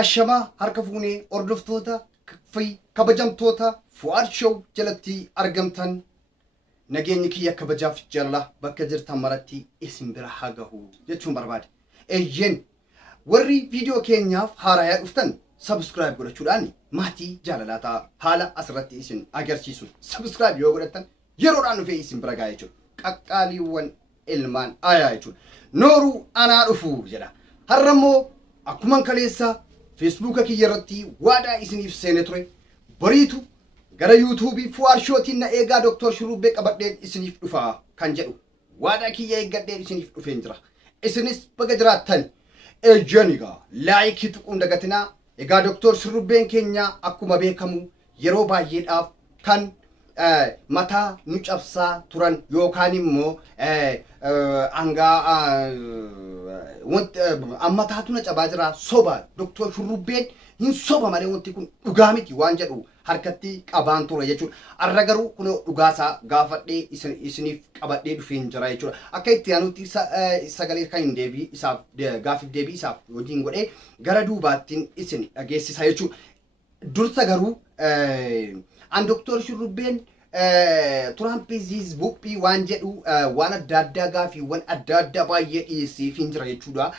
Ashama harka fuunee hordoftoota fi kabajamtoota Fuad Show jalatti argamtan nageenyi kiyya kabajaaf jalla bakka jirtan maratti isin bira haa gahu jechuun barbaade. Eeyyen warri viidiyoo keenyaaf haaraya dhuftan subscribe godhachuudhaan maatii jaalalaataa haala asirratti isin agarsiisu. Subscribe yoo godhattan yeroodhaan dhufee isin bira ga'a jechuudha. Qaqqaaliiwwan ilmaan aayaa jechuudha. Nooruu anaa dhufu jedha. Har'ammoo akkuman kaleessa Facebook kiyyarratti waadaa isiniif seene ture bariitu gara YouTube Fuad Showtiin na eegaa Dr. Shurubbee qabadheen isiniif dhufa kan jedhu waadaa kiyya eeggadheen isiniif dhufeen jira. Isinis baga jiraattan ejjaniga like tuquun dagatinaa. Egaa Dr. Shurubbeen keenya akkuma beekamu yeroo baay'eedhaaf kan mataa nu cabsaa turan yookaan immoo ammataatu na cabaa jira soba Dr. Shurubbeen hin soba malee wanti kun dhugaa miti waan jedhu harkatti qabaan ture jechuudha. Arra garuu kun dhugaasaa gaafadhee isiniif qabadhee dhufeen jira jechuudha. Akka itti aanutti sagalee kan hin deebii isaaf gaafiif deebii isaaf hojiin godhee gara duubaattiin isin dhageessisa jechuudha. Dursa garuu an Dr. Shurubbeen Trumpizis buphi waan jedhu waan adda addaa gaafiiwwan adda addaa baay'ee dhiyeessiif hin jira jechuudha.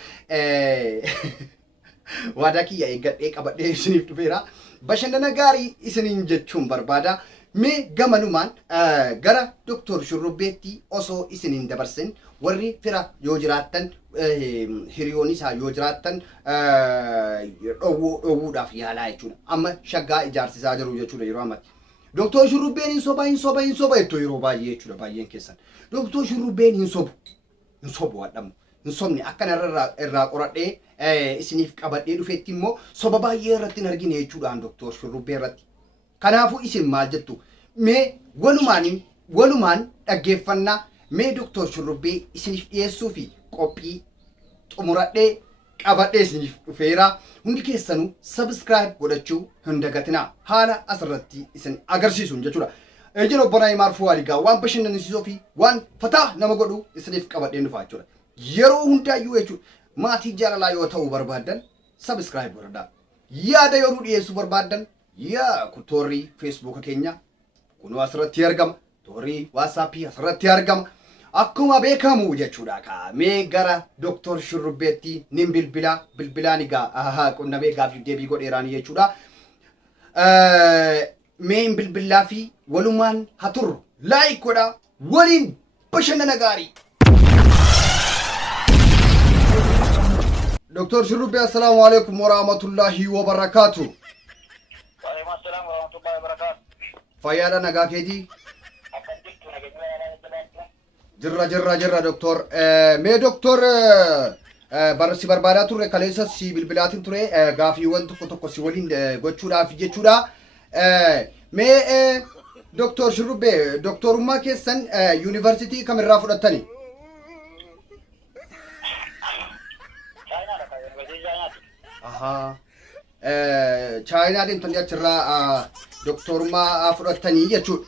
Waadaa kiyya eeggadhee qabadhee isiniif dhufeera. Bashannana gaarii isiniin jechuun barbaada. Mee gamanumaan gara Dr. Shurubbeetti osoo isiniin dabarsin warri fira yoo jiraattan hiriyoon isaa yoo jiraattan dhowwuudhaaf yaalaa jechuudha. Amma shaggaa ijaarsisaa jiru jechuudha yeroo ammatti. Dr. Shurubbeen hin soba jettu yeroo baay'ee jechuudha baay'een keessan. Dr. Shurubbeen hin sobu wadhamu. Hin sobne akkana irraa qoradhee isiniif qabadhee dhufeetti immoo soba baay'ee irratti hin argine jechuudhaan Dr. Shurubbee irratti. Kanaafuu isin maal jettu? Mee walumaan dhaggeeffannaa mee Dr. Shurubbee isiniif dhiyeessuu fi qophii xumuradhee qabadhee isiniif dhufeera. Hundi keessanuu subscribe godhachuu hin dagatinaa. Haala asirratti isin agarsiisuun jechuudha. Ejjeno Bonaa Imaar Fuwaaligaa waan bashannansiisoo fi waan fataa nama godhu isiniif qabadheen dhufaa jechuudha. Yeroo hundaayyuu jechuudha. Maatii jaalalaa yoo ta'uu barbaaddan subscribe godhadhaa. Yaada yoo dhiyeessuu barbaaddan toorri Facebook keenya kunoo asirratti argama. Toorri WhatsApp asirratti argama. Akkuma beekamu jechuudha mee gara Dr. Shurubbeetti nin bilbilaan egaa qunnamee gaafiif deebii godheeraanii jechuudha. Mee hin bilbilaa fi walumaan haa turru like godhaa waliin bashannana gaarii. Dr. Shurubbee assalamu alaikum warahmatullahi wabarakatuh. Waalaikum assalam warahmatullahi wabarakatuh. Fayyaadha nagaa keetii? Jirra Dr. Mee Dr. Barsi barbaadaa turre kaleessa si bilbilaatiin ture gaafiiwwan tokko si waliin gochuudhaaf jechuudha. Mee Dr. Shurubbee doktorummaa keessan yuunivarsiitii kamirraa fudhattani? Aha. Chaayinaa deemtanii achirraa doktorummaa fudhattanii jechuudha.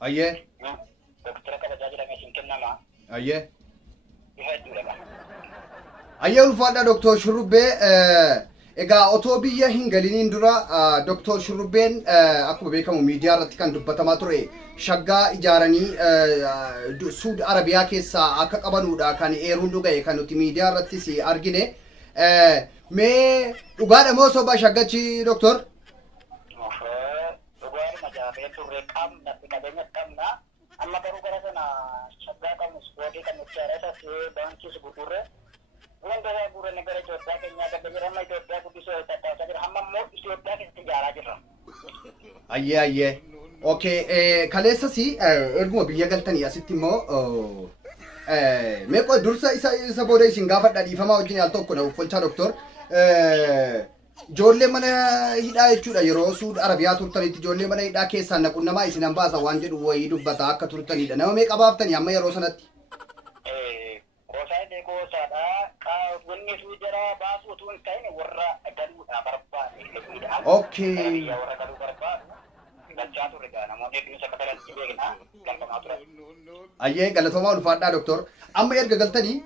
Ayyee. Ayyee ulfaadha Dr. Shurubbee egaa otoo biyya hin galiniin dura Dr. Shurubbeen akkuma beekamu miidiyaa irratti kan dubbatamaa ture shaggaa ijaaranii Suud Arabiyaa keessaa akka qabanuudha kan eeruun dhuga'e kan nuti miidiyaa irrattis argine. Mee dhugaadha moo soba shaggachi Dr. Amma garuu gara sana shaggaa qabnu ispoortii kan nuti jaallatatti baankii gurgurre wanta isaa gurgurre gara Itoophiyaa keenyaa gadda jira amma Itoophiyaa guddisoo tattaasaa jira amma immoo Itoophiyaa keessatti ijaaraa jirra. Ayyee. Okay, kaleessas erguma biyya galtanii asitti immoo meeqa dursa isa booda isin gaafadha dhiifamaa wajjin al tokko na uffolchaa Dr. Ijoollee mana hidhaa jechuudha yeroo Suud Arabiyaa turtanitti ijoollee mana hidhaa keessaan naqunnamaa isin hanbaasa waan jedhu wayii dubbata akka turtanidha. Nama meeqa baaftanii amma yeroo sanatti? Gosaa gosaadha. Wanni su jara baasu utuu hin ta'in warra galuudha barbaade. Okay. Warra galuu barbaadu. Galchaa turre namoonni hedduun isa katalantti beekna galfamaa ture. Ayyee galatoomaa ulfaadhaa doktor. Amma erga galtanii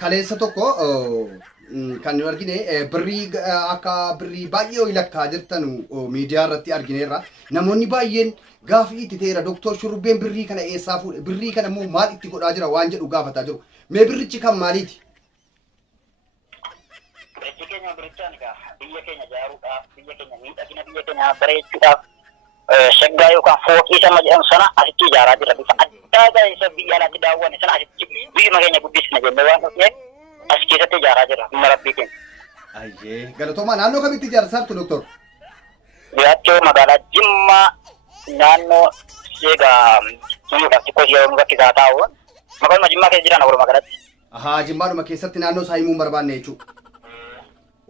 kaleessa tokko kan nu argine birrii akka birrii baay'ee lakkaa jirtan miidiyaa irratti argineerra. Namoonni baay'een gaafii itti ta'eera doktor Shurrubbeen birrii kana eessaa fuudhe? Birrii kana immoo maal itti godhaa jira waan jedhu gaafataa jiru. Mee birrichi kan maaliiti? Birichi keenya birichaan egaa biyya keenya ijaaruudhaaf, biyya keenya miidhagina biyya keenya bareechuudhaaf shaggaa yookaan fooqii sama jedhamu sana asitti ijaaraa jira. Bifa addaa ta'e isa biyya alaatti daawwanne sana asitti biyyuma keenya guddisna jennee waan dhufneef as keessatti ijaaraa jira humna rabbii keenya. Ayyee galatoomaa naannoo kamitti ijaarsaa jirtu doktor? Jiraachuu magaalaa Jimmaa naannoo egaa himuudhaaf xiqqoo ishee yeroo bakkisaa taa'u magaaluma Jimmaa keessa jiran Oromoo magaalatti. Ahaa Jimmaadhuma keessatti naannoo isaa himuu hin barbaanne jechuudha.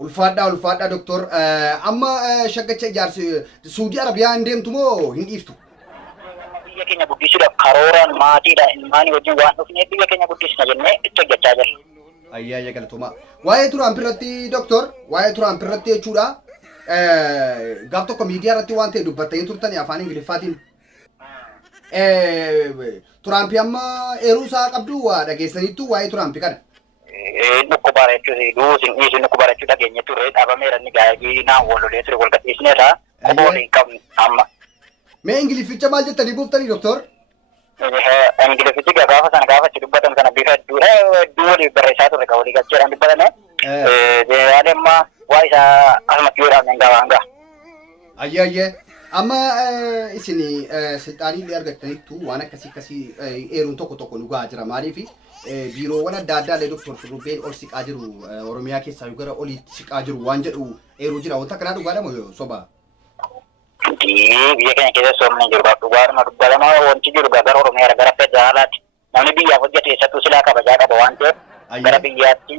Ulfaadhaa doktor. Amma shaggacha ijaarsi Suudii Arabiyaa hin deemtu moo hin dhiiftu? Biyya keenya guddisuudhaaf karooraan maatiidhaan ilmaanii wajjin waan dhufneef biyya keenya guddisna jennee itti hojjechaa jirra. Ayyaa galatoomaa. Waa'ee Tiraamp irratti doktor, waa'ee Tiraamp irratti jechuudha. Gaaf tokko miidiyaa irratti waan ta'e dubbattanii turtanii afaan Ingiliffaatiin. Tiraamp amma eeruu isaa qabdu waa dhageessaniittu waa'ee Tiraamp kana. Dhukkubaara jechuun duusin dhiisin dhukkubaara jechuu dhageenye turre dhaabameera inni gaa'ee naan walolee ture wal gadhiisneerra qomoon hin qabne amma. Mee Ingilifficha maal jettanii buuftanii doktor? Ingiliffichi gaafa sana gaafa itti dubbatan sana bifa hedduu waliif barreessaa turre kan walii galcheedhaan dubbatame. Jeneraalee ammaa waa isaa asumatti yoo dhaabne gaawaan ga'a. Ayyee. Amma isin silxaanii illee argattaniittu waan akkasii eeruun tokko nu gahaa jira. Maaliif biiroowwan adda addaa illee doktor Shurrubbeen ol siqaa jiru Oromiyaa keessaa gara oliitti siqaa jiru waan jedhu eeruu jira. Wanta kanaa dhugaadha moo soba? Biyya keenya keessa soomni jiru dhugaadhuma dubbatama wanti jiru gara Oromiyaa gara federaalaatti namni biyyaaf hojjetu keessattuu silaa kabajaa qaba waan ta'eef gara biyyaatti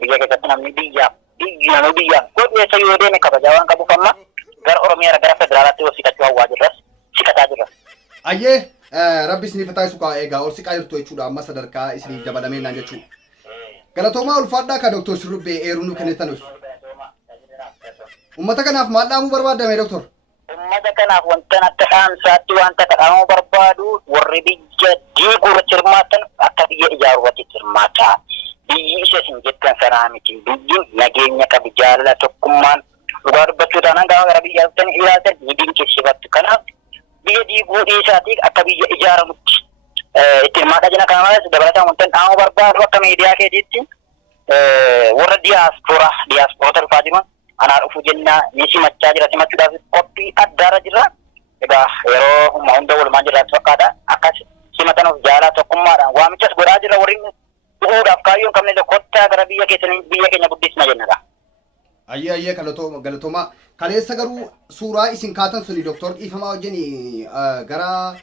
biyya keessatti namni biyyaaf godheessa yoo deeme kabajaa waan qabuuf amma gara Oromiyaa gara federaalaatti ol siqachuu hawwaa jirras siqataa jirra. Ayyee rabbi isiniif taasisu kaa egaa ol siqaa jirtu jechuudha amma sadarkaa isiniif dabalamee naan jechuudha. Galatoomaa ulfaadhaa ka doktor Shurrubbee eeruu nu kennitan. Uummata kanaaf maal dhaamuu barbaadame doktor? Uummata kanaaf wanta akka dhaamsaatti wanta dhaamuu barbaadu warri biyya diiguu irratti hirmaatan akka biyya ijaaruu irratti hirmaata. Biyyi isa isin jettan sanaa miti. Biyyi nageenya qabu jaalala tokkummaan dhugaa dubbachuu taanaan gaafa gara biyyaa dhuftanii ilaaltan ni dinqisiifattu. Kanaaf biyya diiguu dhiisaatii akka biyya ijaaramutti itti hirmaata jina kana malees dabalataan wanta dhaamuu barbaadu akka miidiyaa keetiitti warra diyaaspoorota dhufaa jiran anaa dhufu jennaa ni simachaa jira simachuudhaaf qophii addaarra jirra. Egaa yeroo humna hunda walumaan jirraatti fakkaata akkas simatanuuf jaalala tokkummaadhaan waamichas godhaa jirra warri dhufuudhaaf kaayyoo hin qabne kottaa gara biyya keenya guddisna jennadha. Ayyee galatoomaa. Kaleessa garuu suuraa isin kaatan suni doktor dhiifamaa wajjin gara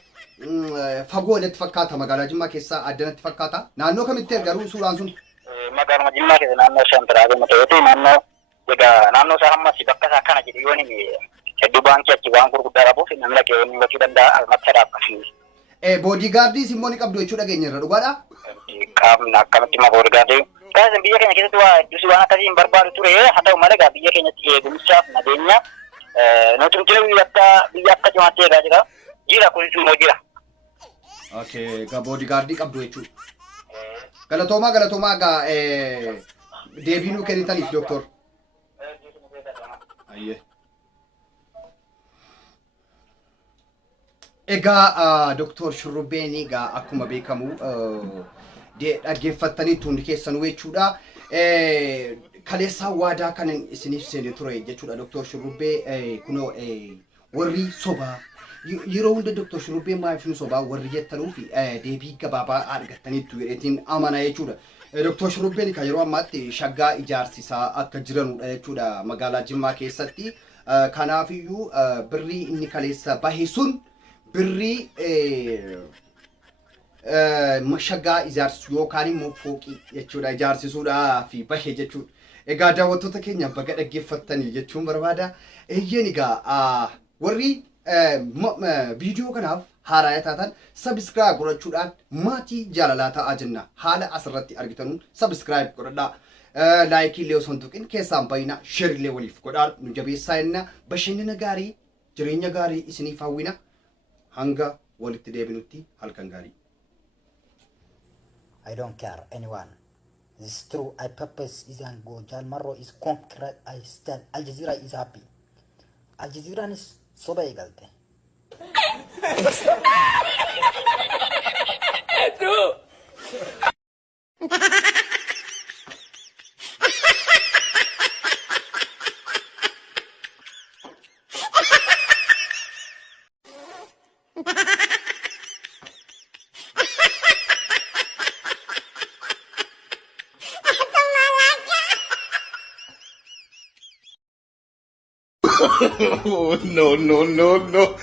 fagoo irratti fakkaata magaalaa Jimmaa keessaa addanatti fakkaata. Naannoo kamitti garuu suuraan sun? Magaaluma Jimmaa keessa naannoo Shantaraa gama ta'eeti naannoo isaa ammas bakka isaa kana jedhu yoo inni hedduu baankii achi waan gurguddaa qabuuf namni dhaqee inni hubachuu danda'a almattaadhaaf akkasii. Boodigaardii immoo ni qabdu jechuu dhageenya irra dhugaadhaa? Qabna akkamitti ma boodigaardii? Kaas biyya keenya keessatti waa hedduusi waan akkasii hin barbaadu ture haa ta'u malee egaa biyya keenyatti eegumsaaf nageenya nuti biyya akka cimaatti eegaa jira kunis immoo jira. Okay, egaa boodigaardii qabdu jechuudha. Galatoomaa egaa deebii nuu kennitaniif doktor. Ayyee. Egaa doktor Shurrubbeen egaa akkuma beekamu dhaggeeffattanii hundi keessanuu jechuudha. Kaleessaa waadaa kanan isiniif seenee ture jechuudha doktor Shurrubbee kunoo warri sobaa yeroo hunda doktor Shurrubbeen maaliif nu sobaa warri jettanuuf deebii gabaabaa argattaniittu jedheetiin amana jechuudha. Doktor Shurrubbeen kan yeroo ammaatti shaggaa ijaarsisaa akka jiranudha jechuudha magaalaa Jimmaa keessatti. Kanaafiyyuu birrii inni kaleessa bahe sun birrii shaggaa ijaarsisu yookaan immoo fooqii jechuudha ijaarsisuudhaaf bahe jechuudha. Egaa daawwattoota keenya baga dhaggeeffattanii jechuun barbaada. Eeyyeen egaa warri viidiyoo kanaaf haaraa taatan subscribe godhachuudhaan maatii jaalalaa ta'aa jenna. Haala asirratti argitanuun subscribe godhadhaa. Laayikii illee osoo hin tuqin keessaan bayina share illee waliif godhaa nu jabeessaa jenna. Bashannana gaarii jireenya gaarii isiniif hawwina. Hanga walitti deebinutti halkan gaarii. I don't care anyone. This is true. I purpose is and go. Jalmarro is concrete. I stand. Al Jazeera is happy. Al Jazeera is soba egalte. Oh, no, no, no, no.